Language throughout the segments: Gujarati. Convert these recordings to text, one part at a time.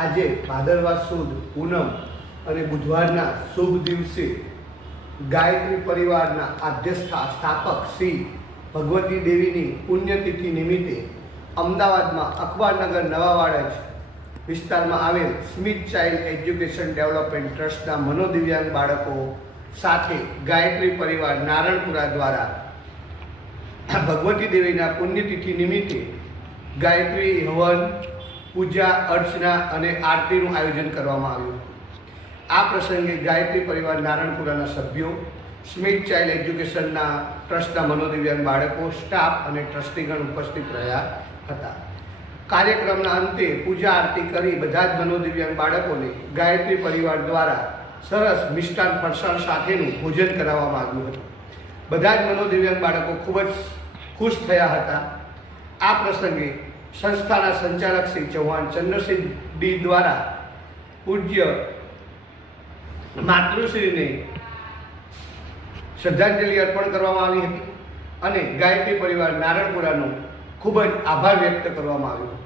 આજે ભાદરવા સુદ પૂનમ અને બુધવારના શુભ દિવસે ગાયત્રી પરિવારના આદ્ય સ્થાપક શ્રી ભગવતી દેવીની પુણ્યતિથિ નિમિત્તે અમદાવાદમાં અખબારનગર નવાવાડા વિસ્તારમાં આવેલ સ્મિત ચાઇલ્ડ એજ્યુકેશન ડેવલપમેન્ટ ટ્રસ્ટના મનોદિવ્યાંગ બાળકો સાથે ગાયત્રી પરિવાર નારણપુરા દ્વારા ભગવતી દેવીના પુણ્યતિથિ નિમિત્તે ગાયત્રી હવન, પૂજા અર્ચના અને આરતીનું આયોજન કરવામાં આવ્યું. આ પ્રસંગે ગાયત્રી પરિવાર નારણપુરાના સભ્યો, સ્મિત ચાઇલ્ડ એજ્યુકેશનના ટ્રસ્ટના મનોદિવ્યાંગ બાળકો, સ્ટાફ અને ટ્રસ્ટીગણ ઉપસ્થિત રહ્યા હતા. કાર્યક્રમના અંતે પૂજા આરતી કરી બધા જ મનોદિવ્યાંગ બાળકોને ગાયત્રી પરિવાર દ્વારા સરસ મિષ્ટાન ફરસાણ સાથેનું ભોજન કરાવવામાં આવ્યું હતું. બધા જ મનોદિવ્યાંગ બાળકો ખૂબ જ ખુશ થયા હતા. આ પ્રસંગે સંસ્થાના સંચાલક શ્રી ચૌહાણ ચંદ્રસિંહ ડી દ્વારા પૂજ્ય માતૃશ્રીને શ્રદ્ધાંજલિ અર્પણ કરવામાં આવી હતી અને ગાયત્રી પરિવાર નારણપુરાનો ખૂબ જ આભાર વ્યક્ત કરવામાં આવ્યો.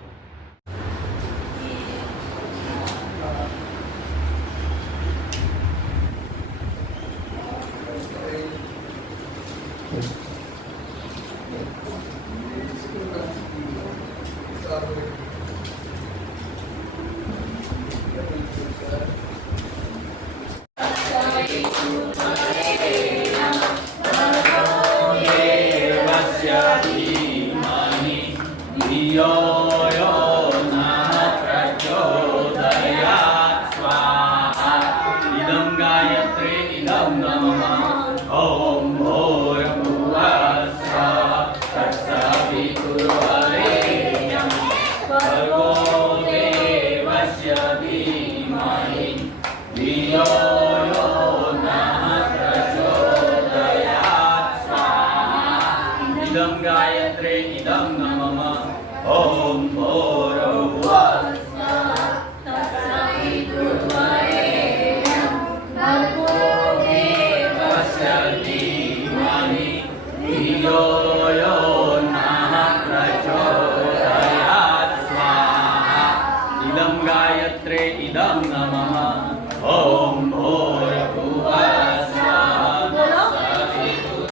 गायत्रे इदं नमः. ओम भूर्भुवः